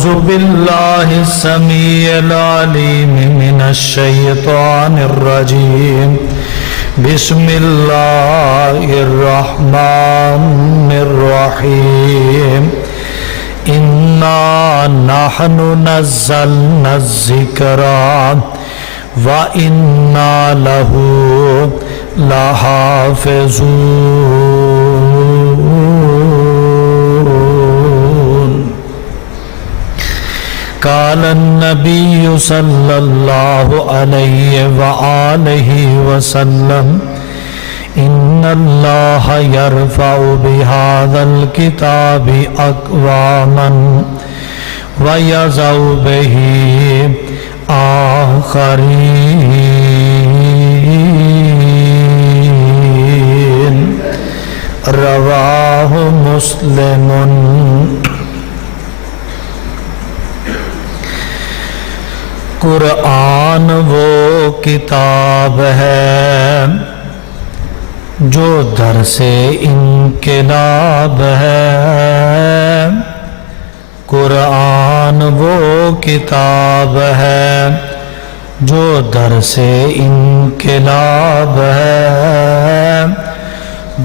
أعوذ بالله السميع العليم من الشيطان الرجيم بسم الله الرحمن الرحيم إنا نحن نزلنا الذكر وإنا له لحافظون قال النبي صلى الله عليه وآله وسلم إن الله يرفع بهذا الكتاب أقواما ويضع به آخرين رواه مسلم۔ قرآن وہ کتاب ہے جو در سے انقلاب ہے، قرآن وہ کتاب ہے جو در سے انقلاب ہے،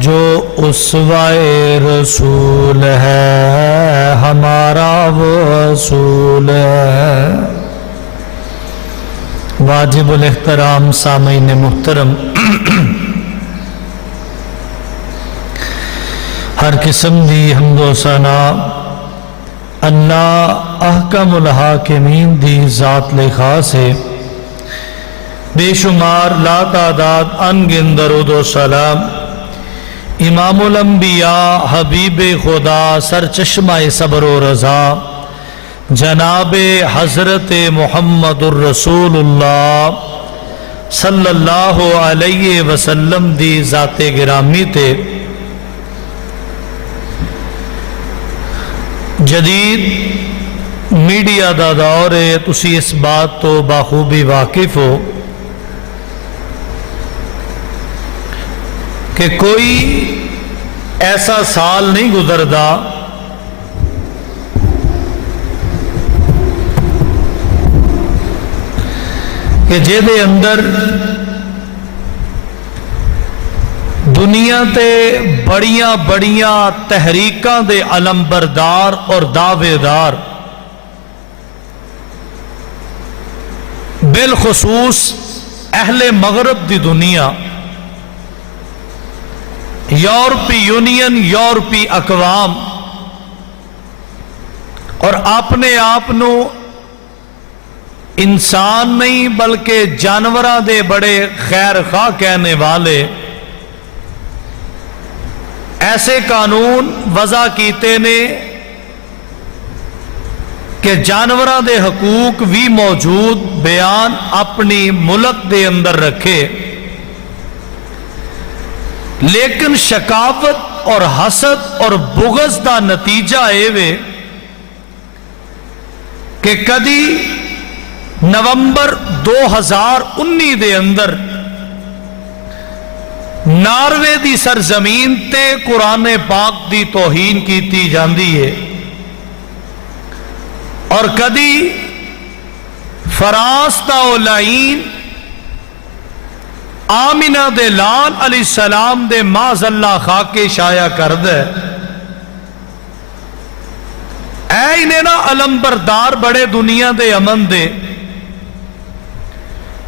جو اسوہ رسول ہے ہمارا وہ اصول ہے۔ واجب الاحترام سامعین محترم، ہر قسم دی حمد و ثنا اللہ احکم الحاکمین دی ذات لے خاص ہے۔ بے شمار لا تعداد ان گن درود و سلام امام الانبیاء حبیب خدا سرچشمہ صبر و رضا جناب حضرت محمد الرسول اللہ صلی اللہ علیہ وسلم دی ذات گرامی تے۔ جدید میڈیا دا دور ہے، تسی اس بات تو بخوبی واقف ہو کہ کوئی ایسا سال نہیں گزردا کہ جہدے اندر دنیا تے بڑیاں بڑیاں تحریکاں دے علمبردار اور دعوے دار، بالخصوص اہل مغرب دی دنیا، یورپی یونین، یورپی اقوام، اور اپنے آپ نو انسان نہیں بلکہ جانوراں دے بڑے خیر خواہ کہنے والے ایسے قانون وضع کیتے نے کہ جانوراں دے حقوق بھی موجود بیان اپنی ملک دے اندر رکھے، لیکن شقاوت اور حسد اور بغض دا نتیجہ اے کہ کدی نومبر 2019 دے اندر ناروے دی سرزمین تے قرآن پاک دی توہین کیتی جاندی ہے، اور کدی فرانس دا لعین آمینہ دے لال علیہ السلام دے معاذ اللہ خاکے شائع کردہ اے انہیں نا علمبردار بڑے دنیا دے امن دے۔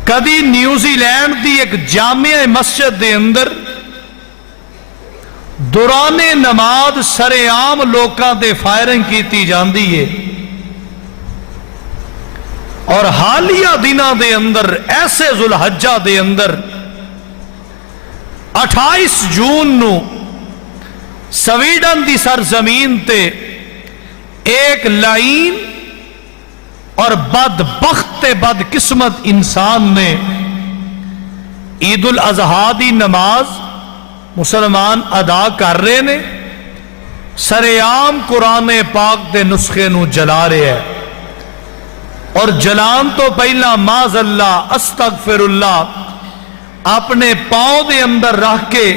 کدی نیوزی لینڈ دی ایک جامع مسجد دے اندر دوران نماز سرعام لوکاں دے فائرنگ کیتی جاندی ہے، اور حالیہ دنوں دے اندر ایسے ذوالحجہ دے اندر 28 جون نو سویڈن دی سرزمین تے ایک لعین اور بدبخت بدقسمت انسان نے عید الاضحیٰ دی نماز مسلمان ادا کر رہے نے، سرعام قرآن پاک دے نسخے نو جلا رہے ہیں، اور جلان تو پہلا معاذ اللہ استغفر اللہ اپنے پاؤں دے اندر رکھ کے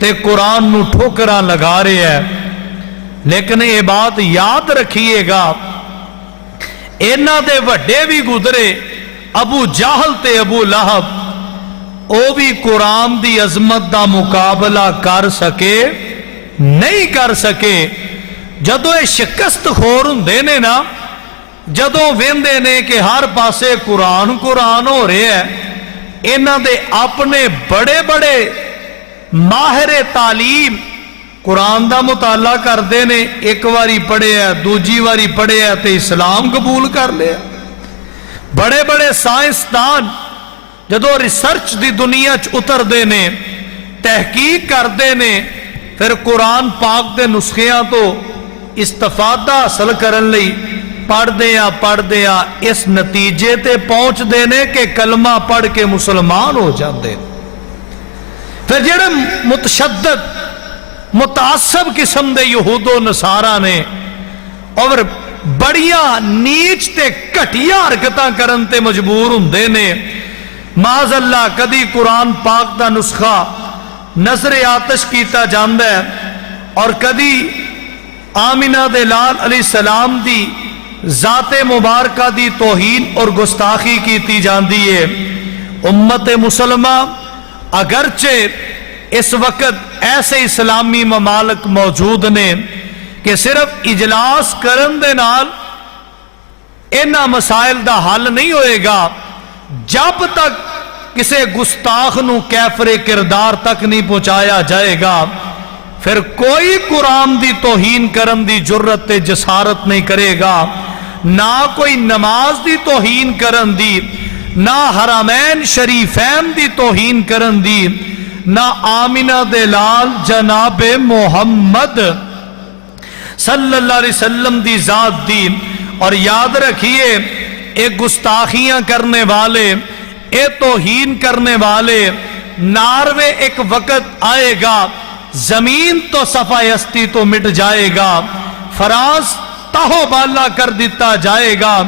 تے قرآن نو ٹھوکراں لگا رہے ہیں۔ لیکن یہ بات یاد رکھیے گا انہاں دے وڈے بھی گزرے، ابو جہل تے ابو لہب، او بھی قرآن دی عظمت دا مقابلہ کر سکے نہیں کر سکے۔ جدوں اے شکست خور ہوندے نے نا، جدوں ویندے نے کہ ہر پاسے قرآن قرآن ہو رہے ہے، انہاں دے اپنے بڑے بڑے ماہر تعلیم قرآن دا مطالعہ کردے نے، ایک واری پڑھے ہے، دوجی واری پڑھے ہے تے اسلام قبول کر لیا۔ بڑے بڑے سائنسدان جدو ریسرچ دی دنیا چ اتر دے نے، تحقیق کردے نے، پھر قرآن پاک دے نسخیاں تو استفادہ حاصل کرن لئی پڑھ دیا اس نتیجے تے پہنچ دے نے کہ کلمہ پڑھ کے مسلمان ہو جاندے۔ پھر جڑے متشدد متعصب قسم دے یہود و نصارہ نے اور بڑیاں نیچ تے گھٹیا حرکتاں کرن تے مجبور ہوندے نے، معاذ اللہ کدی قرآن پاک دا نسخہ نظر آتش کیتا جاندا ہے اور کدی آمینہ دے لال علیہ السلام دی ذات مبارکہ دی توہین اور گستاخی کیتی جاندی ہے۔ امت مسلمہ اگرچہ اس وقت ایسے اسلامی ممالک موجود نے کہ صرف اجلاس کرن دے نال انہاں مسائل دا حل نہیں ہوئے گا، جب تک کسے گستاخ نو کیفر کردار تک نہیں پہنچایا جائے گا، پھر کوئی قرآن دی توہین کرن دی جرت تے جسارت نہیں کرے گا، نہ کوئی نماز دی توہین کرن دی، نہ حرمین شریفین دی توہین کرن دی، نہ آمینہ دے لال جناب محمد صلی اللہ علیہ وسلم دی ذات دی۔ اور یاد رکھیے، اے گستاخیاں کرنے والے، اے توہین کرنے والے، ناروے ایک وقت آئے گا زمین تو صفحہ ہستی تو مٹ جائے گا، فرانس تہو بالا کر دیتا جائے گا،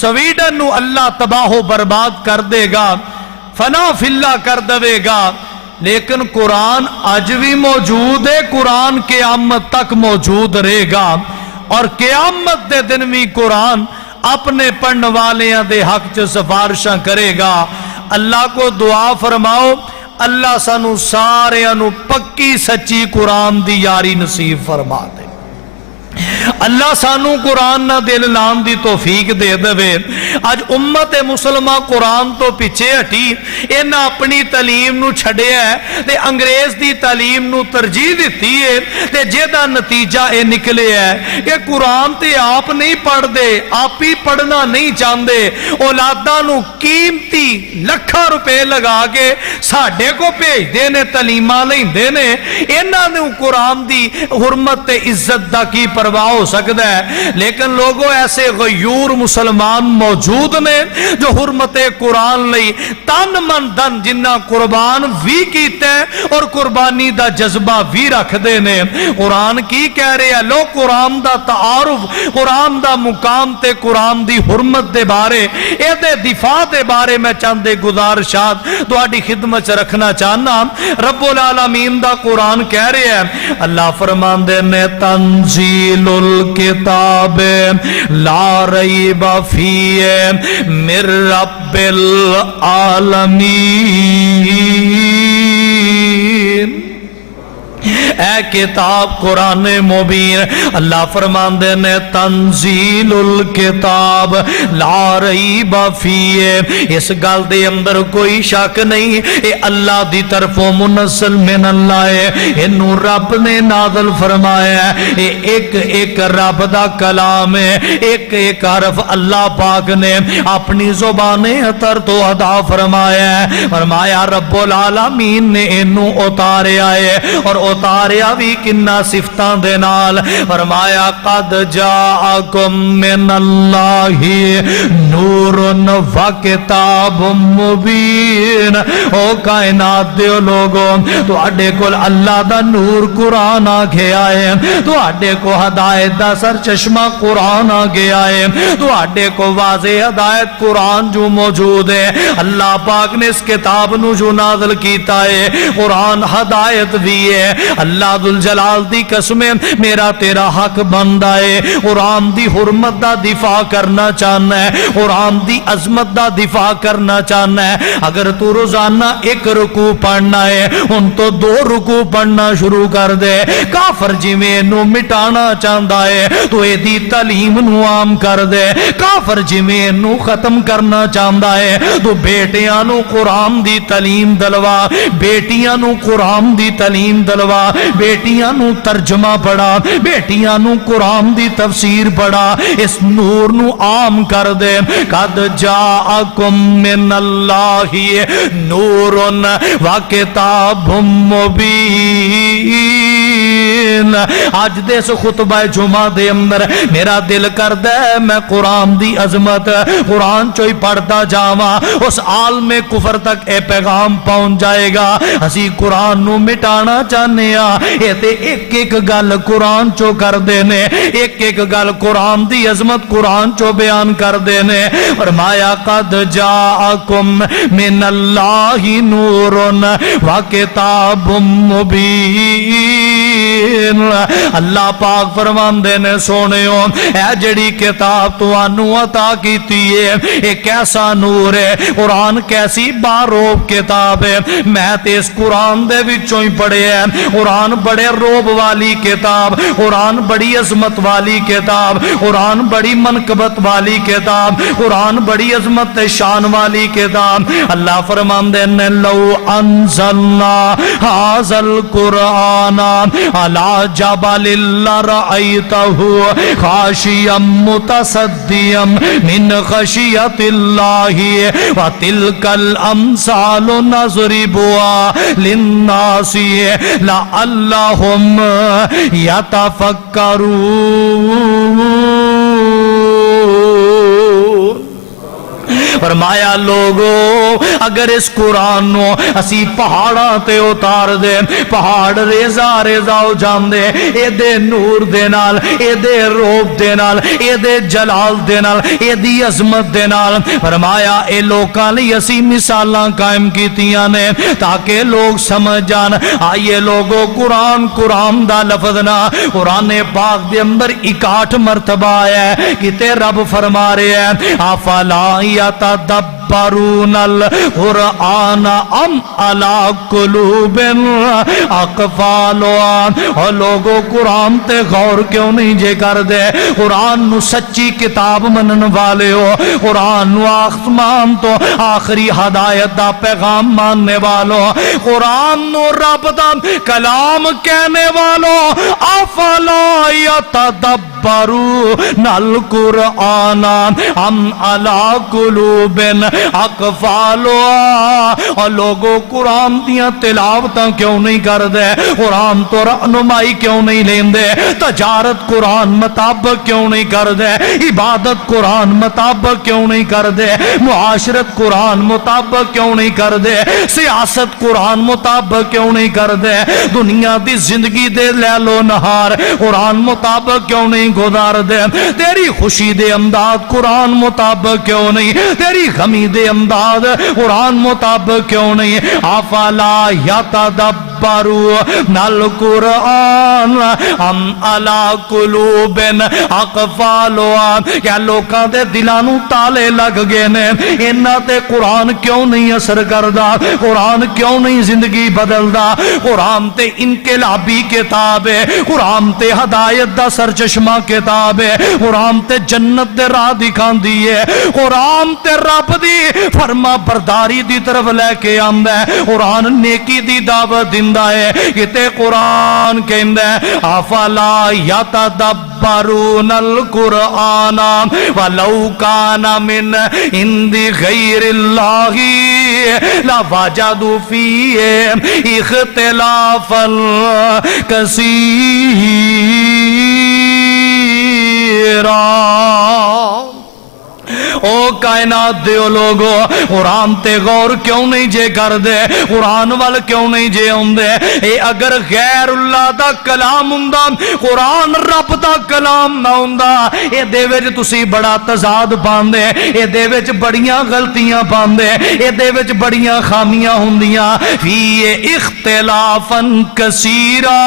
سویڈن نو اللہ تباہ و برباد کر دے گا، فنا فلا کر دے گا، لیکن قرآن آج بھی موجود ہے، قرآن قیامت تک موجود رہے گا، اور قیامت دے دن بھی قرآن اپنے پڑھن والیاں دے حق چ سفارشاں کرے گا۔ اللہ کو دعا فرماؤ، اللہ سانو سارے انو پکی سچی قرآن دی یاری نصیب فرما دے۔ اللہ سانو قرآن نہ دل لان دی توفیق دے دے۔ آج امت مسلمہ قرآن تو پیچھے ہٹی، انہاں اپنی تعلیم نو چھڑے ہے تے انگریز دی تعلیم نو ترجیح دیتی ہے، تے جیدہ نتیجہ اے نکلے ہے کہ قرآن تے آپ نہیں پڑھ دے، آپ ہی پڑھنا نہیں چاندے، اولادہ نو قیمتی لکھا روپے لگا کے ساڑھے کو پیج دینے تعلیمہ لیں دینے، انہاں نے قرآن دی حرمت تے عزت دا کی پرواہ ہو سکتا ہے۔ لیکن لوگوں ایسے غیور مسلمان موجود نے جو حرمت قرآن لئی تن من دن جنہ قربان بھی کیتے ہیں اور قربانی دا جذبہ بھی رکھ دے نے۔ قرآن کی کہہ رہے ہیں، لو قرآن دا تعارف، قرآن دا مقام تے قرآن دی حرمت دے بارے، اے دے دفاع دے بارے میں چاندے گزارشات تہاڈی خدمت رکھنا چاہنا۔ رب العالمین دا قرآن کہہ رہے ہیں، اللہ فرماندے نے تنزیل الکتاب لا ریب فیہ من رب العالمین۔ اے کتاب قرآن مبین، اللہ فرماندے نے تنزیل الکتاب لا ریب فیہ، اس گل دے اندر کوئی شک نہیں، اے اللہ دی طرفوں منزل من اللہ ہے، انہوں رب نے نازل فرمایا ہے، اے ایک ایک رب دا کلام ہے، ایک ایک حرف اللہ پاک نے اپنی زبان اطر تو ادا فرمایا ہے۔ فرمایا رب العالمین نے انہوں اتاریا ہے، اور اتاریا بھی کنہ صفتان دے نال۔ فرمایا قد جاءکم من اللہ نور و کتاب مبین۔ او کائنات دے لوگوں، تو اڈے کول اللہ دا نور قرآن آ گیا ہے، تو اڈے کو ہدایت دا سر چشمہ قرآن آ گیا ہے، تو اڈے کو واضح ہدایت قرآن جو موجود ہے۔ اللہ پاک نے اس کتاب نو جو نازل کیتا ہے، قرآن ہدایت بھی ہے، اللہ ذل جلال دی قسم میرا تیرا حق بندا ہے قرآن دی حرمت دا دفاع کرنا چاہنا ہے قرآن دی عظمت دا دفاع کرنا چاہنا ہے اگر تو روزانہ ایک رکوع پڑھنا ہے ان تو 2 رکوع پڑھنا شروع کر دے کافر جویں نو مٹانا چاہندا ہے تو اے دی تعلیم نو عام کر دے کافر جویں نو ختم کرنا چاہندا ہے تو بیٹیاں نو قرآن دی تعلیم دلوا بیٹیاں نو قرآن دی تعلیم دلوا بیٹیاں نو ترجمہ پڑھا بیٹیاں نو قرآن دی تفسیر پڑھا اس نور نو عام کر دے قد جاءکم من اللہ نور و کتاب مبین آج دے اس خطبہ جمعہ دے اندر میرا دل کردہ ہے میں قرآن دی عظمت قرآن چوئی پڑھتا جاواں اس عالم کفر تک اے پیغام پہنچ جائے گا اسی قرآن نو مٹانا چاہنے اے تے ایک ایک گل قرآن چو کر دینے ایک ایک گل قرآن دی عظمت قرآن چو بیان کر دینے فرمایا قد جاءکم من اللہ نور و کتاب مبین اللہ پاک فرماندے نے سونےو اے جڑی کتاب تو انو عطا کیتی ہے ایک ایسا نور ہے قرآن کیسی باروب کتاب ہے میں تے اس قرآن دے وچوں ہی پڑھے ہیں قرآن بڑے روب والی کتاب قرآن بڑی عظمت والی کتاب قرآن بڑی منقبت والی کتاب قرآن بڑی عظمت شان والی کتاب اللہ فرماندے نے لو انزلنا ھذا القرآن علی جبل لرأیتہ خاشعا متصدعا من خشیۃ اللہ وتلک الامثال نضربها للناس لعلہم یتفکرون فرمایا لوگو اگر اس قرآن نو اسی پہاڑاں تے اتار دے پہاڑ ریزا ریزا ہو جان دے اے دے نور دے نال اے دے روب دے نال اے دے جلال دے نال اے دی عظمت دے نال فرمایا اے لوکاں لئی اسی مثالاں قائم کیتیاں نے تاکہ لوگ سمجھ جان آئیے لوگو قرآن قرآن دا لفظ نہ قرآن پاک دے اندر 61 مرتبہ ہے کتے رب فرما رہے ہیں افلا یتدبرون القرآن ام علی قلوب اقفالها اور لوگوں قرآن تے غور کیوں نہیں جے کر دے قرآن نو سچی کتاب منن والے ہو قرآن نو آسمان تو آخری ہدایت دا پیغام ماننے والوں قرآن نو رب دا کلام کہنے والوں افلا یتدبرون القرآن ام علی قلوب اقفالها اور لوگوں قرآن دیاں تلاوتاں کیوں نہیں کر دے قرآن تو رہنمائی کیوں نہیں لین دے تجارت قرآن مطابق کیوں نہیں کر دے عبادت قرآن مطابق کیوں نہیں کر دے معاشرت قرآن مطابق کیوں نہیں کر دے سیاست قرآن مطابق کیوں نہیں کر دے دنیا دی زندگی دے لیلو نہار قرآن مطابق کیوں نہیں گزار دے تیری خوشی دے امداد قرآن مطابق کیوں نہیں تیری غمی دے امداد قرآن مطابق کیوں نہیں افلا یتدبرون القرآن ام علی قلوب اقفالها کیا لوکاں دے دلاں نوں تالے لگ گئے نے انہاں تے قرآن کیوں نہیں اثر کردا قرآن کیوں نہیں زندگی بدلدا قرآن تے انقلابی کتاب ہے قرآن تے ہدایت دا سرچشمہ کتاب ہے قرآن تے جنت دے راہ دکھاندی ہے قرآن تے رب دی فرما برداری دی طرف لے کے آندا ہے قرآن نیکی دی دعوت دیندا ہے کتے قرآن کہندا ہے افلا یتدبرون القرآن ولو کان من عند غیر اللہ لوجدوا فیہ اختلافا کثیرا او کائنات دیو لوگو قرآن تے غور کیوں نہیں جے کر دے قرآن وال کیوں نہیں جے ہوندے اے اگر غیر اللہ دا کلام ہوندا قرآن رب دا کلام نہ ہوندا اے دے وچ تسی بڑا تضاد پاندے اے دے وچ بڑیاں غلطیاں پاندے اے دے وچ بڑیاں خامیاں ہوندیاں فی اختلافا کثیرا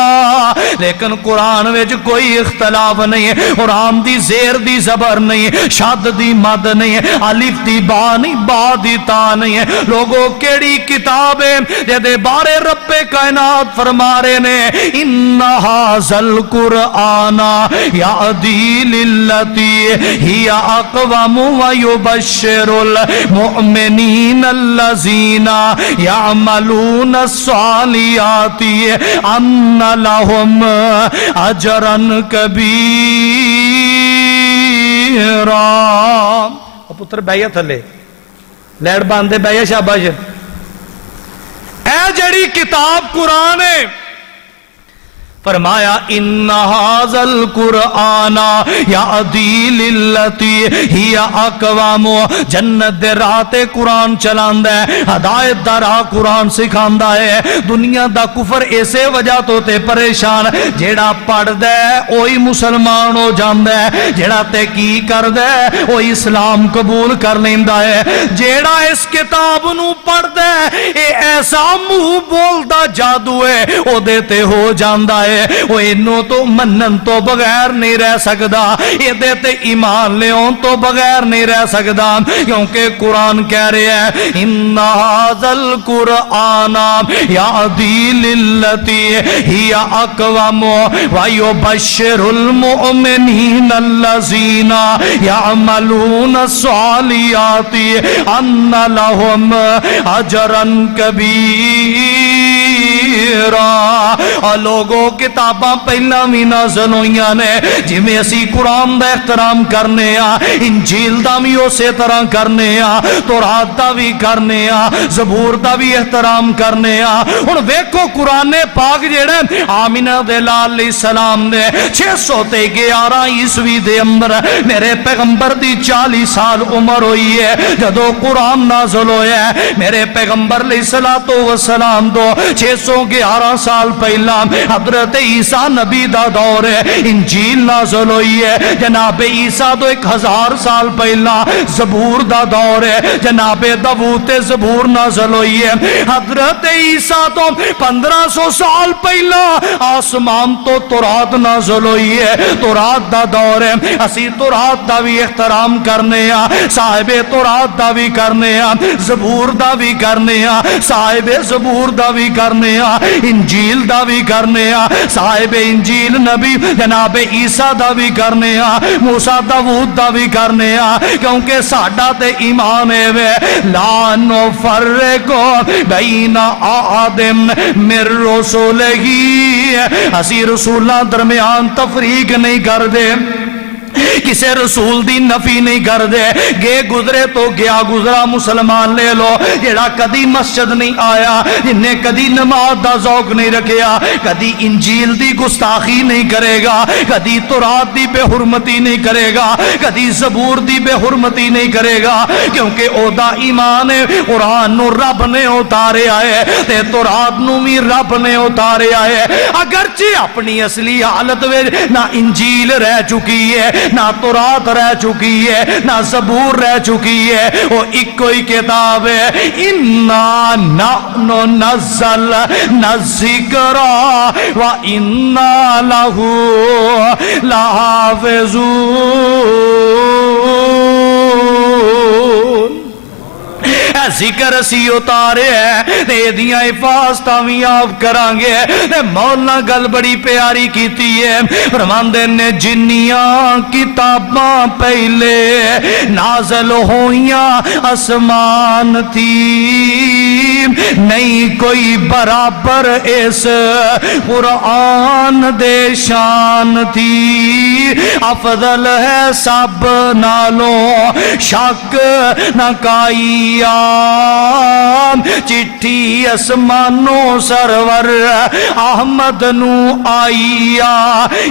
لیکن قرآن وچ کوئی اختلاف نہیں قرآن دی زیر دی زبر نہیں شد دی مد نہیں الف دی با نہیں با دی تا نہیں لوگوں کیڑی کتاب ہے جے دے بارے رب کائنات فرما رہے نے ان ھذل قرآن یہدی للتی ہی اقوم ویبشر المؤمنین الذین یعملون الصالحات ان لهم اجرا کبیرا پتر بہیا تھلے لیٹ باندھے بہیا شاباش اے جڑی کتاب قرآن ہے فرمایا ان ھذل قرآن یہدی للتی ہی اقوام جنت دے راہ تے قرآن چلاندا ہے ہدایت دا راہ قرآن سکھاندا ہے دنیا دا کفر ایسے وجہ تو تے پریشان جیڑا پڑھدا ہے اوہی مسلمان ہو جاندا ہے جیڑا تے کی کردا ہے اوہی اسلام قبول کر لیندا ہے جیڑا اس کتاب نو پڑھدا ہے اے ایسا منہ بولدا جادو ہے او دے تے ہو جاندا ہے وہ انہوں تو منن تو بغیر نہیں رہ سکدا یہ دیتے ایمان لیوں تو بغیر نہیں رہ سکدا کیونکہ قرآن کہہ رہے ہیں ان ھذل قرآن یہدی للتی ہی اقوم ویبشر المؤمنین الذین یعملون الصالحات ان لهم اجرا کبیرا اور لوگوں کتاباں پہلا بھی نازل ہوئیاں نے جی میں اسی قرآن دا احترام کرنے انجیل دا بھی اسی طرح کرنے تورات دا بھی کرنے زبور دا بھی احترام کرنے ہن ویکھو قرآن پاک جڑا آمینہ دے لال علیہ السلام نے 611 عیسوی دے اندر میرے پیغمبر دی 40 سال عمر ہوئی ہے جدو قرآن نازل ہویا ہے میرے پیغمبر علیہ السلام تو 611 سال پہلا حضرت عیسیٰ نبی دا دور ہے انجیل نازل ہوئی ہے جناب عیسیٰ تو 1000 سال پہلا زبور دا دور ہے جناب داؤد زبور نازل ہوئی ہے حضرت عیسیٰ تو 1500 سال پہلا آسمان تو تورات نازل ہوئی ہے تورات دا دور ہے اسی تورات دا بھی احترام کرنے صاحب تورات دا بھی کرنے زبور دا بھی کرنے صاحب زبور دا بھی کرنے انجیل دا بھی کرنے صاحب انجیل نبی جناب عیسیٰ دا بھی کرنے موسیٰ داؤد دا بھی کرنے کیونکہ ساڈا تے ایمان ہے لا نفرق بین احد من رسولہ اسی رسولہ درمیان تفریق نہیں کر دے کسے رسول دی نفی نہیں کر دے گے گزرے تو گیا گزرا مسلمان لے لو جیڑا کدی مسجد نہیں آیا جنہیں کدی نماز دا ذوق نہیں رکھیا کدی انجیل دی گستاخی نہیں کرے گا کدی تورات دی بے حرمتی نہیں کرے گا کدی زبور دی بے حرمتی نہیں کرے گا کیونکہ او دا ایمان قرآن نو رب نے اتارے آئے تے تورات نو بھی رب نے اتارے آئے اگرچہ اپنی اصلی حالت میں نہ انجیل رہ چکی ہے نہ تورات رہ چکی ہے نہ زبور رہ چکی ہے وہ ایک کوئی کتاب ہے اِنَّا نَحْنُ نَزَّلْنَا الذِّكْرَ وَإِنَّا لَهُ لَحَافِظُونَ ذکر اسی اتارے ہیں تے دیاں حفاظتاں بھی آپ کرانگے تے مولا گل بڑی پیاری کیتی ہے فرماندے نے جنیاں کتاباں پہلے نازل ہویاں آسمان تھی نہیں کوئی برابر اس قرآن دے شان تھی افضل ہے سب نالوں شک نہ کائیا چٹھی اسمانوں سرور احمد نو آئیا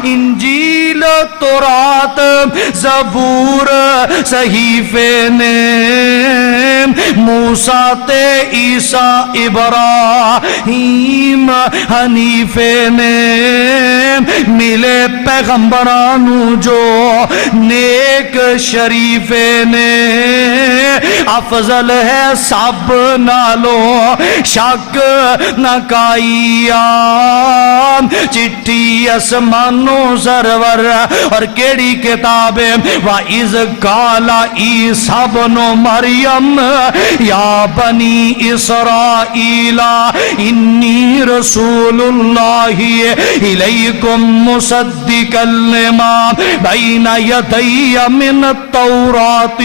انجیل تورات زبور صحیفے نے موسیٰ تے عیسیٰ ابراہیم حنیفے نے ملے پیغمبرانو جو نیک شریفے نے افضل ہے سب نالو شک نہ کائیا چٹھی اسمانوں سرور اور کیڑی کتاب وَإِذْ قَالَ عِيسَى ابْنُ مَرْيَمَ يَا بَنِي إِسْرَائِيلَ إِنِّي رَسُولُ اللَّهِ إِلَيْكُمْ مُصَدِّقًا لِمَا بَيْنَ يَدَيَّ مِنَ التَّوْرَاةِ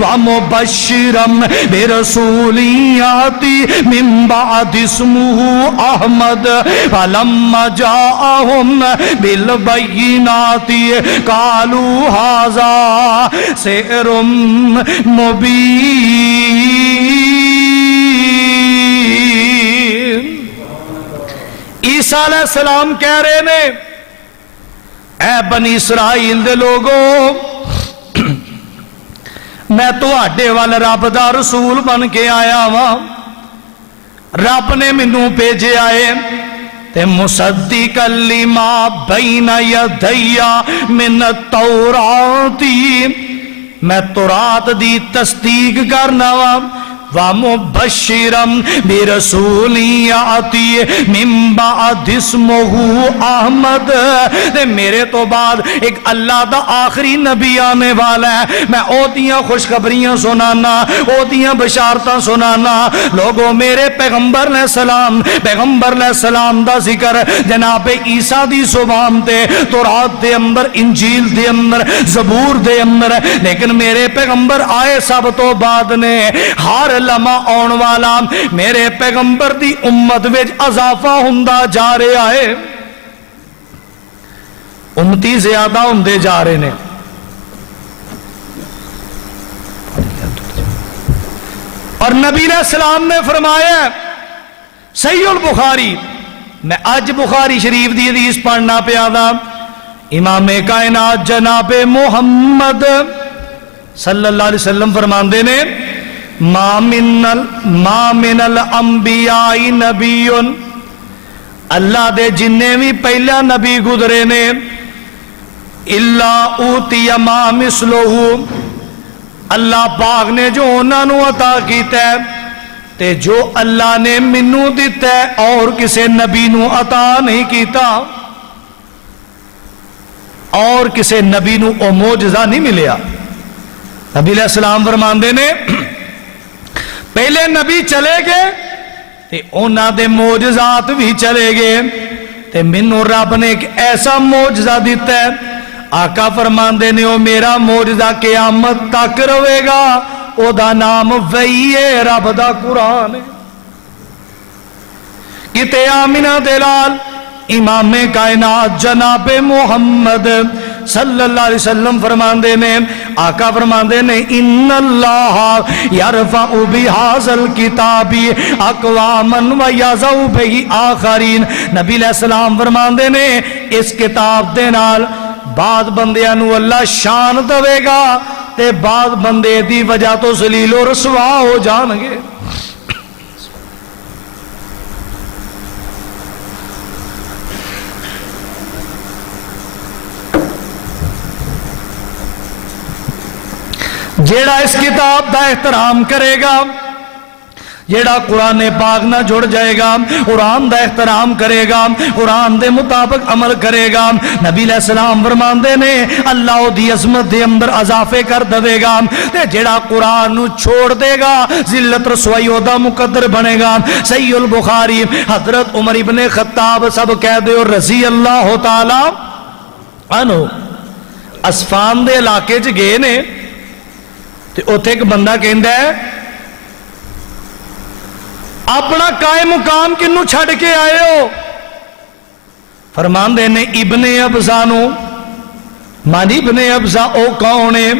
وَمُبَشِّرًا بِرَسُولٍ يَأْتِي مِن بَعْدِي اسْمُهُ أَحْمَدُ فَلَمَّا جَاءَهُم بِالْبَيِّنَاتِ قَالُوا هَذَا سِحْرٌ مُبِينٌ۔ عیسیٰ علیہ السلام کہہ رہے نے اے بنی اسرائیل دے لوگو میں تواڈے وال رب دا رسول بن کے آیا ہاں، رب نے مینوں بھیجے آئے تے مصدق لما بین یدی من التورات میں تورات دی تصدیق کرنا وا وَمُبَشِّرًا بِرَسُولٍ يَأْتِي مِن بَعْدِ اسْمُهُ احمد تے میرے تو بعد ایک اللہ دا آخری نبی آنے والا ہے، میں او دیاں خوشخبریاں سنانا، او دیاں بشارتاں سنانا۔ لوگوں میرے پیغمبر علیہ السلام دا ذکر جناب عیسیٰ دی زبان تے تورات دے اندر، انجیل دے اندر، زبور دے اندر، لیکن میرے پیغمبر آئے سب تو بعد نے۔ ہر لمحہ آن والا میرے پیغمبر دی امت وچ اضافہ ہوندا جا رہا ہے، امتی زیادہ ہوندے جا رہے نے۔ اور نبی علیہ السلام نے فرمایا صحیح البخاری، میں آج بخاری شریف دی حدیث پڑھنا پیا تھا، امام کائنات جناب محمد صلی اللہ علیہ وسلم فرماندے نے ما من الانبیاء نبی، اللہ دے جننے بھی پہلا نبی گزرے نے الا اوتی ما مثلہ، اللہ پاک نے جو انہاں نو عطا کیتا ہے تے جو اللہ نے منو دیتا ہے اور کسے نبی نو عطا نہیں کیتا، اور کسے نبی نو او معجزہ نہیں ملیا۔ نبی علیہ السلام فرماندے نے پہلے نبی چلے گئے تے انہاں دے معجزات بھی چلے گئے تے منو رب نے ایک ایسا معجزہ دیتا ہے، آقا فرماندے نے او میرا معجزہ قیامت تک رہے گا، او دا نام وحی ہے، رب دا قرآن ہے۔ کتے آمینہ دلال امام کائنات جناب محمد صلی اللہ علیہ وسلم فرماندے نے، آقا فرماندے نے ان اللہ یرفع بہذا الکتاب اقواما ویضع بہ آخرین، نبی علیہ السلام فرماندے نے اس کتاب دے نال بعض بندیاں نو اللہ شان دے گا تے بعض بندے دی وجہ تو ذلیل و رسوا ہو جان گے۔ جیڑا اس کتاب دا احترام کرے گا، جیڑا قرآن پاک نہ جڑ جائے گا، قرآن دا احترام کرے گا، قرآن دے مطابق عمل کرے گا، نبی علیہ السلام فرماندے نے اللہ دی عظمت دے اندر اضافے کر دے گا، تے جیڑا قرآن نو چھوڑ دے گا ذلت رسوائی دا مقدر بنے گا۔ صحیح البخاری حضرت عمر ابن خطاب سب کہہ دے اور رضی اللہ تعالی عنہ اسفان دے علاقے چ گئے نے تے اوتھے ایک بندہ کہندا ہے اپنا قائم مقام کنو چھڑ کے آئے ہو؟ فرمان دے نے ابن ابزا نو۔ مانی ابن ابزا او کون ہے؟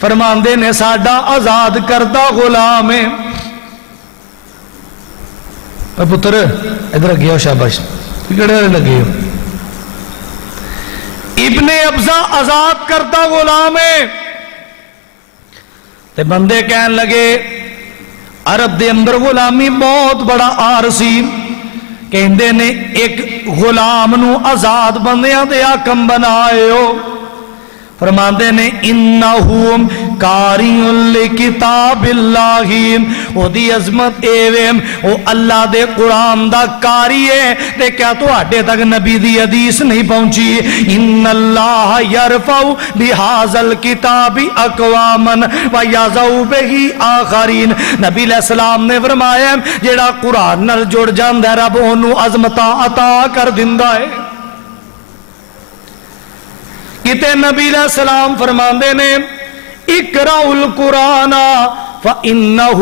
فرمان دے نے ساڈا آزاد کردہ غلام ہے۔ پتر ادھر اگے ہو، شاباش، کہڑے لگے ہو؟ ابن ابزا آزاد کرتا غلام ہے تے بندے کہن لگے عرب دے اندر غلامی بہت بڑا عارضی، کہندے نے ایک غلام نو آزاد بندیاں دے حاکم بنائے ہو، فرماندے نے انہم قاری لکتاب اللہ، او دی عظمت ایویں او اللہ دے قرآن دا قاری ہے، تے کیا تو آٹے تک نبی دی حدیث نہیں پہنچی؟ ان اللہ یرفع بہذا الکتاب اقواما ویضع بہ آخرین، نبی علیہ السلام نے فرمایا جیڑا قرآن نال جڑ جاندا ہے رب اونوں عظمتاں عطا کر دیندا ہے۔ کتے نبی علیہ السلام فرماندے نے اقرأوا القرآن فَإِنَّهُ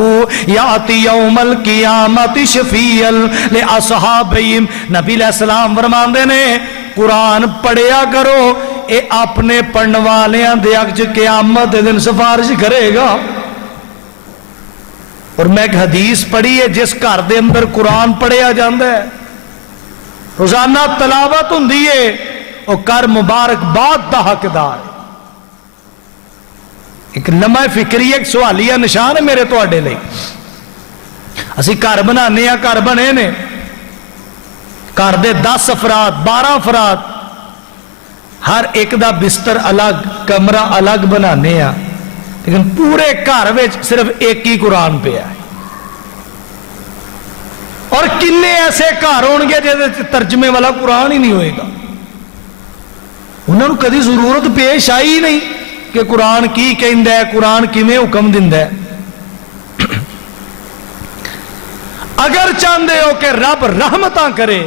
يَأْتِي يَوْمَ الْقِيَامَةِ شَفِيعًا لِأَصْحَابِهِ، نبی علیہ السلام فرماندے نے قرآن پڑھیا کرو، اے اپنے پڑھن والیاں دے حق وچ قیامت دے دن سفارش کرے گا۔ اور میں ایک حدیث پڑھی ہے جس گھر دے اندر قرآن پڑھیا جاندا ہے، روزانہ تلاوت ہوندی ہے، اور کر مبارک باد دا حقدار ہے۔ ایک لمحہ فکری ایک سوالیہ نشان ہے میرے تو آڈے لئے، اسی گھر بنانے یا گھر بنے نے، گھر دے 10 افراد 12 افراد، ہر ایک دا بستر الگ کمرہ الگ بنانے یا، لیکن پورے گھر وچ صرف ایک ہی قرآن پہ ہے۔ اور کنے ایسے گھر ہون گے جیسے ترجمے والا قرآن ہی نہیں ہوئے گا، انہوں نے کدی ضرورت پیش آئی نہیں کہ قرآن کی کہندا ہے، قرآن کیویں حکم دیندا ہے۔ اگر چاہندے ہو کہ رب رحمتاں کرے،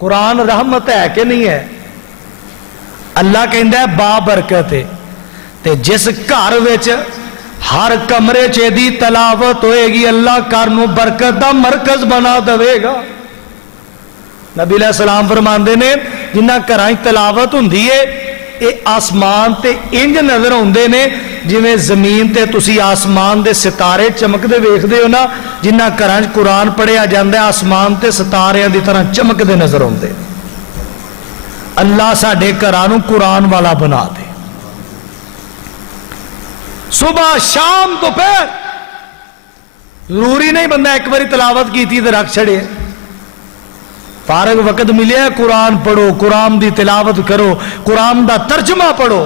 قرآن رحمت ہے کہ نہیں ہے؟ اللہ کہندا ہے با برکت ہے، تے جس گھر وچ ہر کمرے چ دی تلاوت ہوئے گی اللہ گھر نو برکت دا مرکز بنا دے گا۔ نبی علیہ السلام فرماندے نے جنہ گھراں تلاوت ہوندی ہے اے آسمان تے انج نظر ہوندے نے جویں زمین تے تسی آسمان دے ستارے چمکدے ویکھدے ہو نا، جنہ گھراں قرآن پڑھیا جاندا ہے آسمان تے ستاریاں دی طرح چمکدے نظر ہوندے۔ اللہ ساڈے گھراں نوں قرآن والا بنا دے، صبح شام دوپہر ضروری نہیں بندہ ایک باری تلاوت کی تھی تو رکھ چھڑے، فارغ وقت ملے قرآن پڑھو، قرآن دی تلاوت کرو، قرآن دا ترجمہ پڑھو۔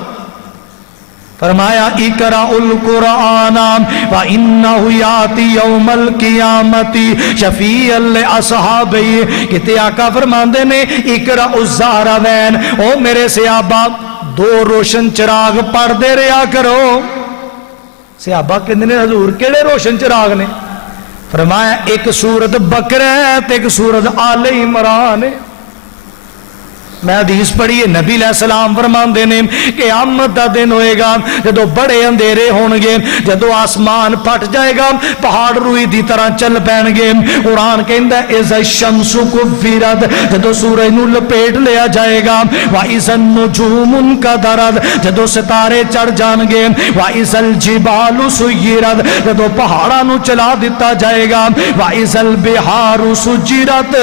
فرمایا اقرأوا القرآن وَإِنَّهُ يَأْتِي يَوْمَ الْقِيَامَةِ شَفِيعًا لِأَصْحَابِهِ، کہتے آقا فرماندے نے اقرأوا الزہراوین، او میرے صحابہ 2 روشن چراغ پڑھ دے رہا کرو۔ صحابہ کہندے نے حضور کیڑے روشن چراغ نے؟ فرمایا ایک سورت بقرہ ہے تے ایک سورت آل عمران ہے۔ میں حدیث پڑھی ہے نبی علیہ السلام فرماندے نے قیامت دا دن ہوئے گا جدو بڑے اندھیرے ہون گے، جدو آسمان پھٹ جائے گا، پہاڑ روئی دی طرح چل پین گے۔ قرآن کہندا ہے اذا الشمس کفرت، جدو سورج نو لپیٹ لیا جائے گا، واذا النجوم انکدرت، جدو ستارے چڑھ جان گے، واذا الجبال سیرت، جدو پہاڑاں نو چلا دیتا جائے گا، واذا البحار سجرت،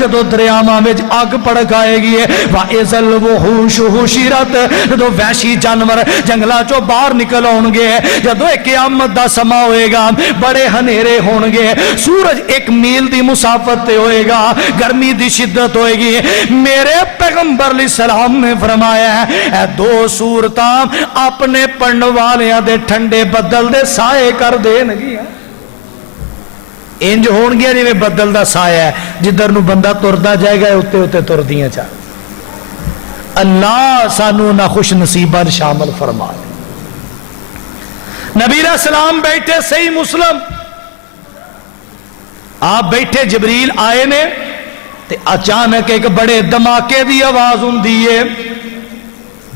جدو دریاواں وچ اگ پڑکائے گی، وَإِذَا الْوُحُوشُ حُشِرَتْ، جدو وحشی جانور جنگلا چو باہر نکل ہون گے، جدو ایک قیامت دا سما ہوئے گا، بڑے ہنیرے ہون گے، سورج 1 میل دی مسافت تے ہوئے گا، گرمی دی شدت ہوئے گی۔ میرے پیغمبر علیہ السلام نے فرمایا ہے اے 2 سورتاں اپنے پڑھن والیاں دے ٹھنڈے بدل دے سائے کر دین گیا۔ انج ہون گیا جی بدل دا سایہ ہے، جدھر نو بندہ تردا جائے گا اتے اتے تردیاں چاہ۔ اللہ سانو نہ خوش نصیبہ شامل فرما دے۔ نبی علیہ السلام بیٹھے صحیح مسلم، آپ بیٹھے جبریل آئے نے تے اچانک ایک بڑے دھماکے دی آواز ہوندی ہے،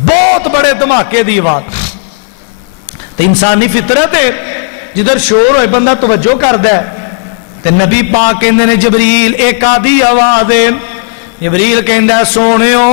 بہت بڑے دھماکے دی آواز۔ تے انسانی فطرت ہے جدھر شور ہوئے بندہ توجہ کردا ہے، تے نبی پاک کہندے نے جبریل ایک آدھی آواز ہے۔ جبریل کہندا ہے سونےو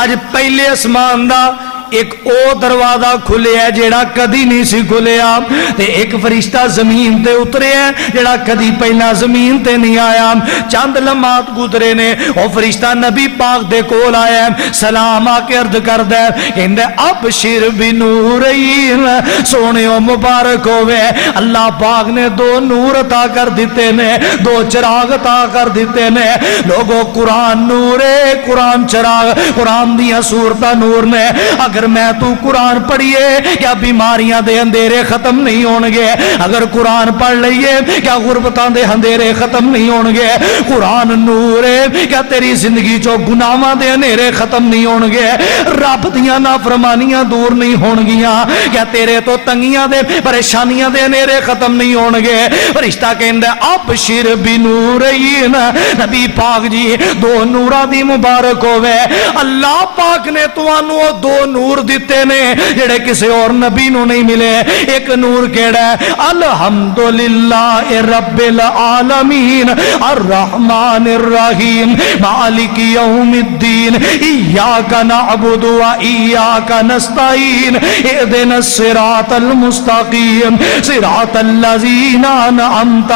اج پہلے اسمان دا ایک او دروازہ کھلیا جیڑا کدی نہیں سی کھلیا تے ایک فرشتہ زمین تے اترے ہیں جیڑا کدی پہلا زمین تے نہیں آیا چند لمحات گزرے نے او فرشتہ نبی پاک دے کول آیا سلام آ کے عرض کردا ہے کہندا ابشر بنورین سونے او مبارک ہوئے اللہ پاک نے دو نور عطا کر دیتے نے دو چراغ عطا کر دیتے نے لوگوں قرآن نور ہے قرآن چراغ قرآن دیا سورتہ نور نے اگر میں تو قرآن پڑھیے کیا بیماریاں دے اندھیرے ختم نہیں ہونگے اگر قرآن پڑھ لئیے کیا غربتاں دے اندھیرے ختم نہیں ہونگے قرآن نور ہے کیا تیری زندگی چو گناہاں دے اندھیرے ختم نہیں ہونگے رب دیاں نافرمانیاں دور نہیں ہونگیاں کیا تیرے تو تنگیاں دے پریشانیاں دے اندھیرے ختم نہیں ہونگے فرشتہ کہندے ابشر بنورین نبی پاک جی دو نورہ دی مبارک ہوئے اللہ پاک نے توانو دو نور دیتے نے جڑے کسی اور نبی نو نہیں ملے ایک نور کیڑا ہے الحمدللہ رب العالمین الرحمن الرحیم مالک یوم الدین ایاک نعبد و ایاک نستعین اہدنا الصراط المستقیم صراط الذین انعمت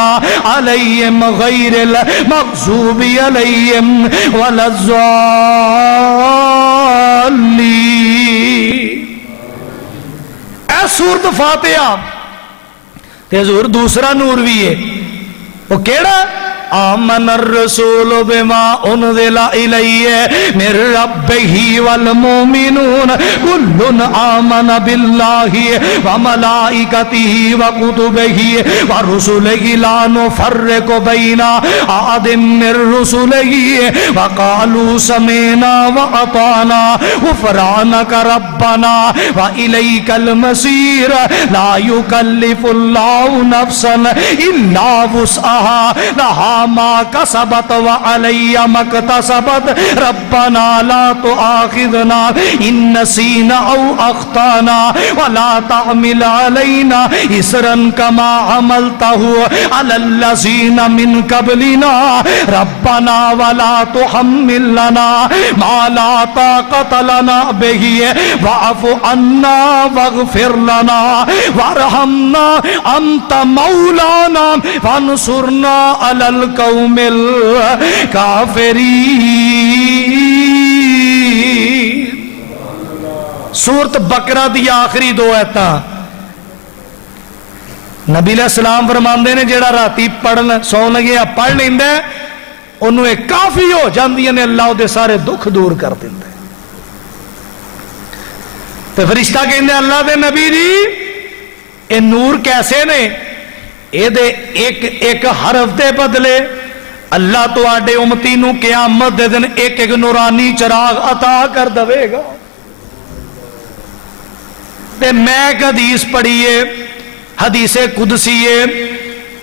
علیہم غیر المغضوب علیہم ولا الضالین اے سورت فاتحہ تے حضور دوسرا نور بھی ہے وہ کیڑا آمن الرسول بما انزل الیہ من ربہ والمومنون کل آمن باللہ وملائکتہ وکتبہ ورسلہ لا نفرق بین احد من رسلہ وقالوا سمعنا واطعنا غفرانک ربنا والیک المصیر لا یکلف اللہ نفسا الا وسعها لها ما کسبت وعلی مکتسبت ربنا لا تؤاخذنا ان نسینا او اخطانا ولا تعمل علینا اسرا کما عملته علی الذین من قبلنا ربنا ولا تحملنا ما لا طاقت لنا به واعف عنا واغفر لنا وارحمنا انت مولانا فانصرنا علی القوم الکافرین سورت بقرہ دی آخری دو آیتاں نبی علیہ السلام فرماندے نے جیڑا راتی پڑھن سو لگیا پڑھ لیندے انہوں ایک کافی ہو جاندیاں نے اللہ دے سارے دکھ دور کر دیندے تو فرشتہ کہندے اللہ دے نبی جی اے نور کیسے نے اے دے ایک حرف دے بدلے اللہ تو آڈے امتی نو قیامت دے دن ایک نورانی چراغ عطا کر دوے گا تے میں ایک حدیث پڑھیے حدیث قدسیے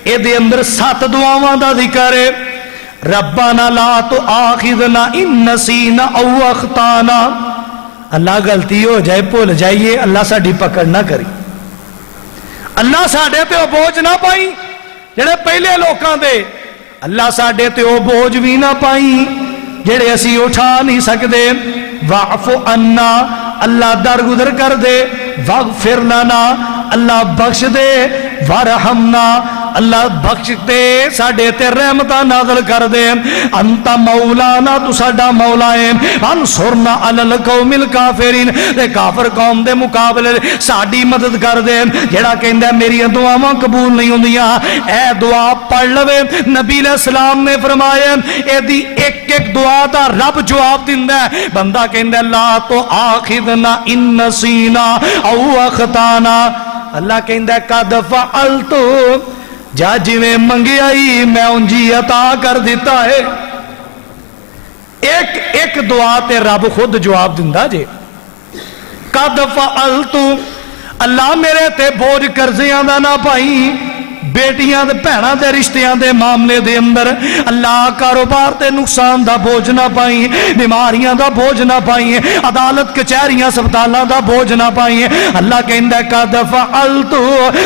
اے دے اندر 7 دعاواں دا ذکر ہے ربنا لا تؤاخذنا ان نسینا او اخطانا اللہ غلطی ہو جائے بھول جائیے اللہ ساڈی پکڑ نہ کری اللہ ساڈے تے او بوجھ نہ پائی جڑے پہلے لوکاں دے اللہ ساڈے تے او بوجھ بھی نہ پائی جڑے اسی اٹھا نہیں سکدے واعف عنا اللہ درگزر کر دے واغفر لنا اللہ بخش دے وارحمنا اللہ بخش دے ساڈے تے رحمتاں نازل کر دے انت مولانا تو ساڈا مولا ہے انصرنا علی القوم الکافرین تے کافر قوم دے مقابلے ساڈی مدد کر دے جڑا کہندا میری دعاواں قبول نہیں ہوندیاں اے دعا پڑھ لوے نبی علیہ السلام نے فرمایا اے دی ایک ایک دعا دا رب جواب دیندا ہے بندہ کہندا لا تو آخذنا ان نسینا او اخطانا اللہ کہندا قد فعلت جا جویں منگیائی میں انجی عطا کر دیتا ہے ایک ایک دعا تے رب خود جواب دیندا جے قد فعلت اللہ میرے تے بوجھ قرضیاں دا نہ پائی بیٹیاں دے بھیناں دے رشتیاں دے معاملے دے اندر اللہ کاروبار تے نقصان دا بوجھ نہ پائی، بیماریاں دا بوجھ نہ پائی، عدالت کچہریاں ہسپتالاں دا بوجھ نہ پائی۔ اللہ کہندا ہے قد فعلت،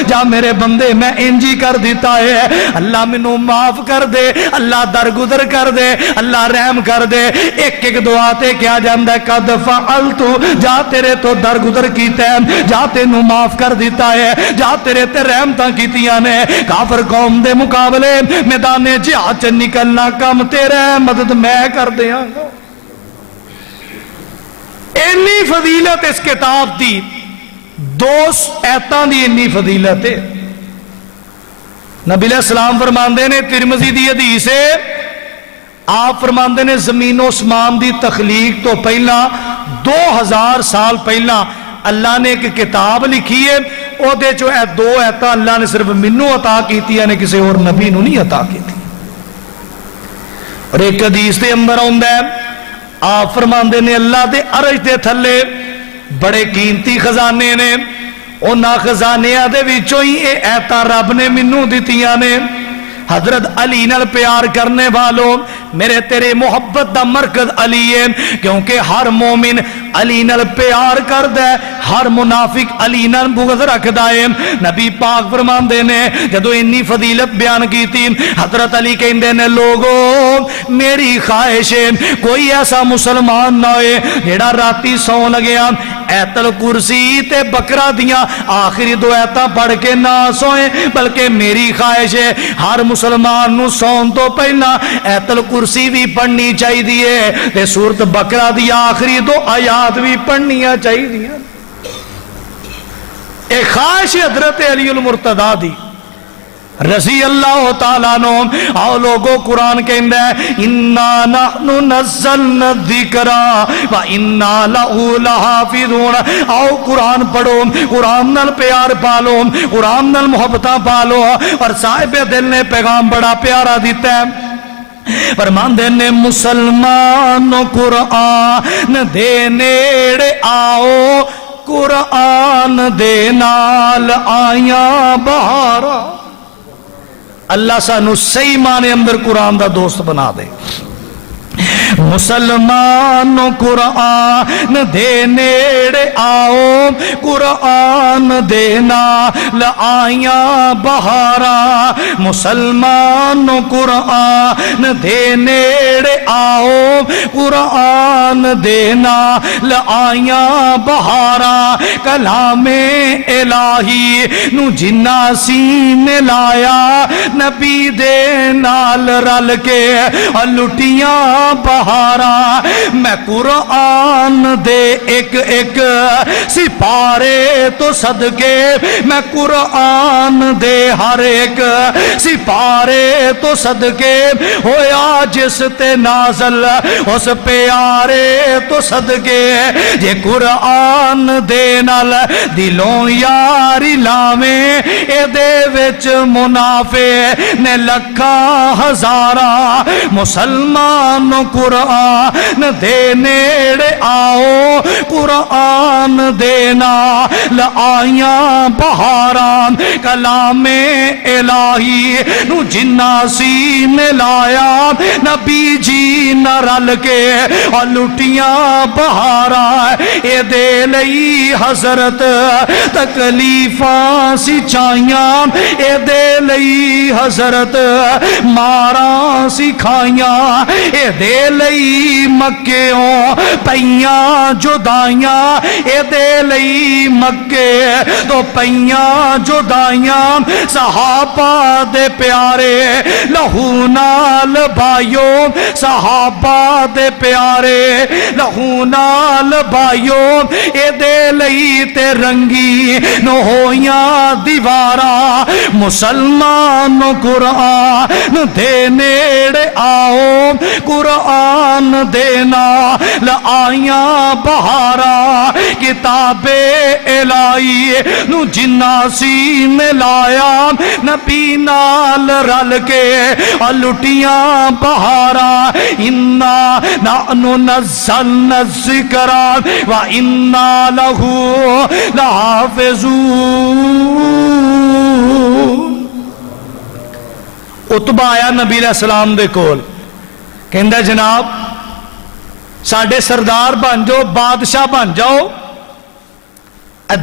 جا میرے بندے میں انجی کر دیتا ہے، اللہ مینوں معاف کر دے، اللہ درگزر کر دے، اللہ رحم کر دے۔ ایک ایک دعا تے کیا جاندا ہے قد فعلت، جا تیرے تو درگزر کیتا ہے، جا تینوں معاف کر دیتا ہے، جا تیرے تے رحمتاں کیتیاں نے۔ کافر قوم دے مقابلے میدان جہاد چ نکلنا کم تیرا ہے، مدد میں کر دیاں گا۔ اینی فضیلت اس کتاب دی، دو ایتاں دی اینی فضیلت ہے۔ نبی علیہ السلام فرماندے نے، ترمذی دی حدیث ہے، آپ فرماندے نے زمین و اسمان دی تخلیق تو پہلا 2000 سال پہلا اللہ نے ایک کتاب لکھی ہے، او دے جو ہے دو ایتاں اللہ نے صرف منوں عطا کیتی ہے، نے کسی اور نبی نو نہیں عطا کیتی۔ اور ایک حدیث دے اندر آندا ہے، آپ فرماندے نے اللہ دے عرش دے تھلے بڑے قیمتی خزانے نے، انہاں خزانیاں دے وچوں ہی اے ایتاں رب نے منوں دتیاں نے۔ حضرت علی نال پیار کرنے والوں، میرے تیرے محبت دا مرکز علی ہے، کیونکہ ہر مومن علی نال پیار کردا ہے، ہر منافق علی نال بغض رکھدا ہے۔ نبی پاک فرماندے نے جدو انی فضیلت بیان کیتی، حضرت علی کہندے نے لوگوں میری خواہش ہے کوئی ایسا مسلمان نہ ہوئے جیڑا راتی سون لگیا ایت الکرسی تے بقرہ دیاں آخری دو ایتاں پڑھ کے نہ سوئیں، بلکہ میری خواہش ہے ہر مسلمان نو سون تو پہلا ایت الکرسی بھی پڑھنی چاہیے تے سورت بقرہ دی آخری دو آیات بھی پڑھنیاں چاہیے۔ ایک خواہش حضرت علی المرتضیٰ دی رضی اللہ تعالیٰ عنہ۔ آؤ لوگوں قرآن کہندہ ہے اِنَّا نَحْنُ نَزَّلْنَا الذِّكْرَا وَإِنَّا لَهُ لَحَافِظُونَ۔ آؤ قرآن پڑھو، قرآن نال پیار پالو، قرآن نال محبتہ پالو، اور صاحب دل نے پیغام بڑا پیارا دیتا ہے۔ فرماندے نے مسلمان قرآن دے نیڑے آؤ، قرآن دے نال آیاں بہارا۔ اللہ سانو صحیح معنی اندر قرآن دا دوست بنا دے۔ مسلمان قرآن دے نیڑے آؤ، قرآن دے نال آیاں بہارا۔ مسلمان قرآن دے نیڑے آؤ، قرآن دے نال آیاں بہارا۔ کلام الہی نو جنہ سینے لایا، نبی دے نال رل کے لٹیاں بہارا۔ میں قرآن دے ایک ایک سپارے تو صدقے، میں قرآن دے ہر ایک سپارے تو صدقے، ہویا جس تے نازل اس پیارے تو صدقے۔ جے قرآن دے نال دلوں یاری لاویں، اے دے وچ منافع نے لکھا ہزارا۔ مسلمان قرآن دے نیڑے آؤ، قرآن دے نال آیاں بہارا۔ کلام الہی نو جنہ سینے لایا، نبی جی نہ رل کے اور لٹیاں بہارا۔ اے دے لئی حضرت تکلیفاں سچائیاں، اے دے لئی حضرت ماراں سکھائیاں، اے دے لئی مکیوں پئیاں جدائیاں، اے دے لئی مکے تو پئیاں جدائیاں۔ صحابہ دے پیارے لہو نال بھائیو، صحابہ دے پیارے لہو نال بھائیو، اے دے لئی تے رنگی نو ہویاں دیوارا۔ مسلمان قرآن دے نیڑے آؤ، قرآن دے نال آیاں بہارا۔ کتاب الہی نو جنہ سینے لایا، نبی نال رل کے لٹیاں بہارا۔ اِنَّا نَحْنُ نَزَّلْنَا الذِّكْرَ وَإِنَّا لَهُ لَحَافِظُونَ۔ ਉਤਬਾ ਆਇਆ ਨਬੀ ਅਲੈਹਿ ਸਲਾਮ ਦੇ ਕੋਲ, ਕਹਿੰਦਾ ਜਨਾਬ ਸਾਡੇ ਸਰਦਾਰ ਬਣ ਜਾਓ, ਬਾਦਸ਼ਾਹ ਬਣ ਜਾਓ,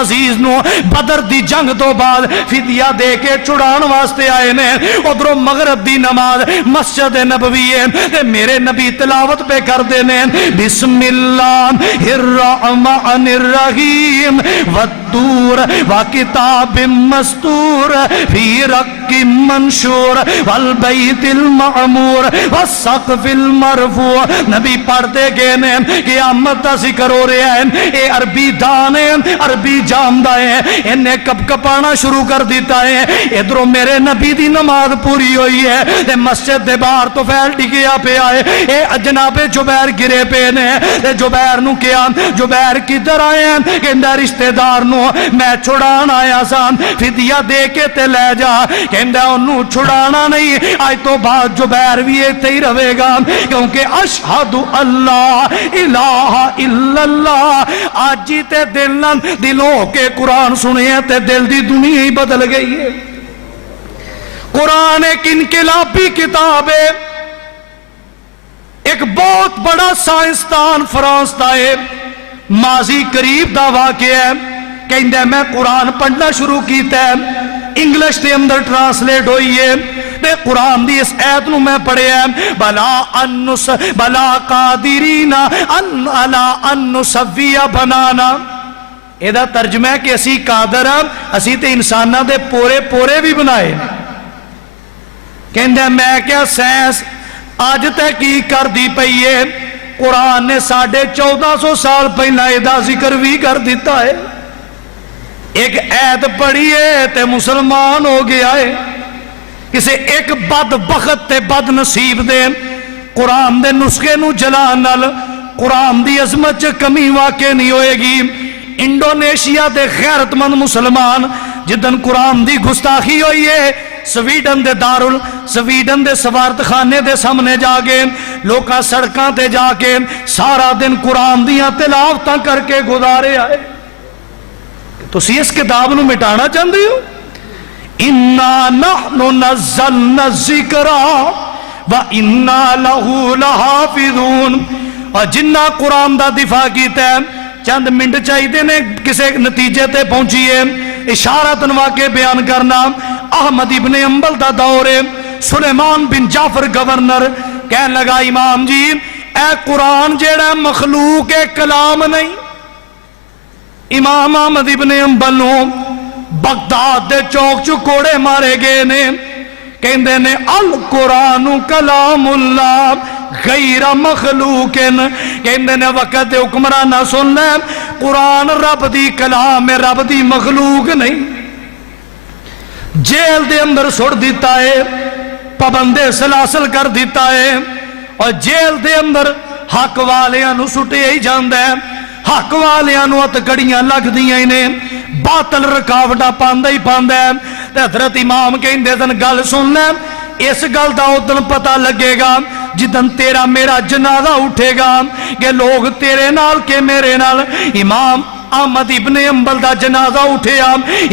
عزیز نو بدر دی جنگ تو بعد فدیہ دے کے چھڑان واسطے آئے نے، ادھروں مغرب دی نماز مسجد نبوی ہے، میرے نبی تلاوت پہ کر دینے بسم اللہ الرحمن الرحیم والطور وکتاب مستور فی رق منشور والبیت المعمور والسقف المرفوع۔ نبی پڑھتے گئے نے قیامت دا ذکر ہو رہا ہے، اے عربی دان ہے، عربی جاندہ ہے، انہیں کپ کپانا شروع کر دیتا ہے۔ ادھروں میرے نبی دی نماز پوری ہوئی ہے تے مسجد دے باہر تو پھیل ڈگیا پہ آئے، اے جناب جبیر گرے پہ نے، تے جبیر نو کیا جبیر کدھر آئے ہیں؟ کہندہ رشتہ دار نو میں چھڑان آیا سان، فدیہ دے کے تے لے جا۔ کہندہ انہوں چھڑانا نہیں، آج تو بعد جبیر بھی ایتے ہی رہے گا، کیونکہ اشہد اللہ الہ الا اللہ۔ آج جی تے دلوں کے قرآن سنے ہیں تے دل دی دنیا ہی بدل گئی ہے۔ قرآن ایک انقلابی کتاب ہے، ایک بہت بڑا سائنسدان فرانس دا ہے، ماضی قریب دا واقعہ ہے، کہندہ میں قرآن پڑھنا شروع کیتا ہے، انگلش دے اندر ٹرانسلیٹ ہوئی ہے، تے قرآن دی اس آیت نو میں پڑھے ہیں بلا قادرین ان نسوی بنانا۔ ایدہ ترجمہ ہے کہ اسی قادر ہیں، اسی تے انسانہ دے پورے پورے بھی بنائے۔ کہندہ میں کیا سائنس آج تحقیق کر دی پئی ہے، قرآن نے 1450 سال پہلے ایدہ ذکر بھی کر دیتا ہے۔ ایک آیت پڑھی ہے تے مسلمان ہو گیا ہے۔ کسے ایک بدبخت تے بد نصیب دے قرآن دے نسخے نو جلان نال قرآن دی عظمت چ کمی واقع نہیں ہوئے گی۔ انڈونیشیا دے غیرت مند مسلمان جدن قرآن دی گستاخی ہوئی ہے، سویڈن دے سفارت خانے دے سامنے جا کے لوکاں سڑکاں تے جا کے سارا دن قرآن دیاں تلاوتاں کر کے گزارے آئے۔ تو سی اس کتاب نو مٹانا چاہتے ہو؟ اِنَّا نَحْنُ نَزَّلْنَا الذِّكْرَ وَإِنَّا لَهُ لَحَافِظُونَ۔ اور جنہ قرآن دا دفاع کیتا ہے، چند منٹ چاہیے نے کسے نتیجے تے پہنچیے، اشارتاً واقع بیان کرنا۔ احمد ابن حنبل دا دور ہے، سلیمان بن جعفر گورنر کہنے لگا امام جی اے قرآن جیڑا مخلوق کلام نہیں۔ امام احمد ابن حنبل نو بغداد دے چوک چو کوڑے مارے گئے نے، کہندے نے القرآن کلام اللہ غیر مخلوق، کہندے نے وقت دے حکمرانہ سن لے قرآن رب دی کلام ہے، رب دی مخلوق نہیں۔ جیل دے اندر سڑ دیتا ہے، پابندے سلاسل کر دیتا ہے، اور جیل دے اندر حق والیاں نو سٹے ہی جاندے ہیں، حق والیاں نو اتکڑیاں لگ دیاں انہیں، باطل رکاوٹا پاندہ ہی پاندہ ہے۔ تے حضرت امام کہندے دن گل سن لیں، اس گل دا ادن پتہ لگے گا جدن تیرا میرا جنازہ اٹھے گا کہ لوگ تیرے نال کے میرے نال۔ امام احمد ابن حنبل دا جنازہ اٹھیا،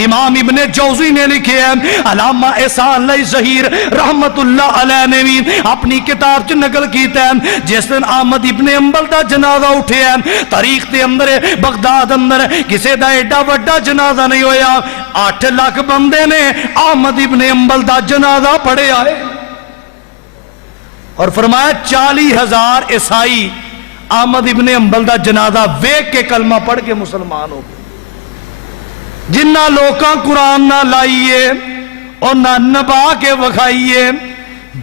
امام ابن جوزی نے لکھے ہیں، علامہ احسان علی ظہیر رحمت اللہ علیہ نے بھی اپنی کتاب چ نقل کیتا ہے، جس دن احمد ابن حنبل دا جنازہ اٹھیا تاریخ دے اندر بغداد اندر کسے دا ایڈا وڈا جنازہ نہیں ہویا، 8 لاکھ بندے نے احمد ابن حنبل دا جنازہ پڑھے آئے، اور فرمایا 40,000 عیسائی احمد ابن حنبل دا جنازہ ویک کے کلمہ پڑھ کے مسلمان ہو گئے۔ جنہ لوکاں قرآن نہ لائیے اور نہ نبا کے وکھائیے،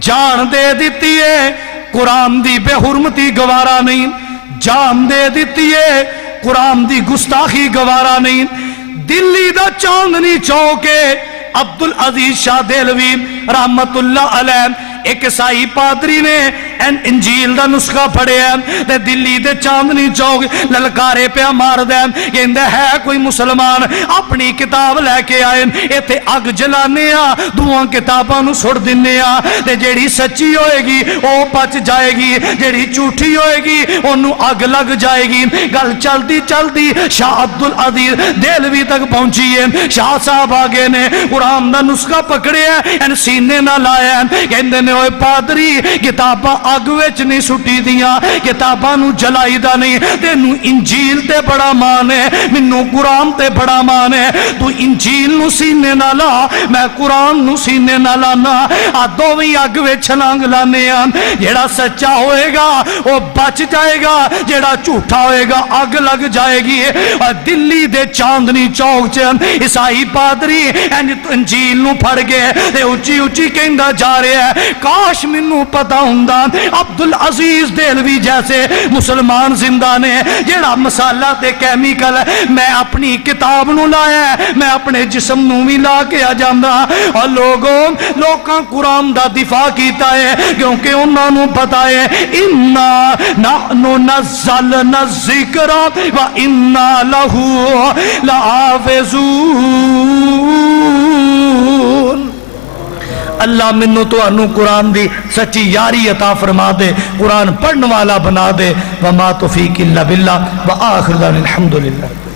جان دے دیتی ہے قرآن دی بے حرمتی گوارا نہیں، جان دے دیتی ہے قرآن دی گستاخی گوارا نہیں۔ دلی دا چاندنی چوکے عبدالعزیز شاہ دہلوی رحمت اللہ علیہ ایک عیسائی پادری نے انجیل دا نسخہ پڑھے ہیں تے دلی دے چاندنی چوک للکارے پہ مار دیں کہ اندے ہے کوئی مسلمان اپنی کتاب لے کے آئے ایتھے اگ جلانے آ دوہاں کتاباں نو سڑ دینے آ تے جیڑی سچی ہوئے گی او بچ جائے گی، جیڑی جھوٹی ہوئے گی انہوں اگ لگ جائے گی۔ گل چلدی چلدی شاہ عبدالعزیز دہلوی تک پہنچی ہے، شاہ صاحب آگے نے قرآن دا نسخہ پکڑے ہیں ان سینے نہ لائے ہیں کہ اندے نے ہوئے پادری کتاباں اگ وچ نہیں سٹی دیاں کتاباں نو جلائی دا نہیں تینوں انجیل تے بڑا مان ہے مینوں قرآن تے بڑا مان ہے تو انجیل نو سینے نہ لا میں قرآن نو سینے نہ لانا آ دوویں اگ وچ چھلانگ لانے آن جیڑا سچا ہوئے گا وہ بچ جائے گا جیڑا جھوٹا ہوئے گا اگ لگ جائے گی اور دلی دے چاندنی چوک چن عیسائی پادری انجیل نو پھڑ گئے تے اچھی اچھی کہندا جا رہے ہیں کاش منوں پتا ہوندا عبدالعزیز دہلوی جیسے مسلمان زندہ نے جیڑا مسالہ تے کیمیکل میں اپنی کتاب نو لایا ہے میں اپنے جسم نو بھی لا کے آ جاندہ اور لوگاں قرآن دا دفاع کیتا ہے کیونکہ انہوں نے پتا ہے اِنَّا نَحْنُ نَزَّلْنَا الذِّكْرَ وَإِنَّا لَهُ لَحَافِظُونَ اللہ منو تو انو قرآن دی سچی یاری عطا فرما دے قرآن پڑھن والا بنا دے وما توفیق الا باللہ وآخر دعوانا الحمدللہ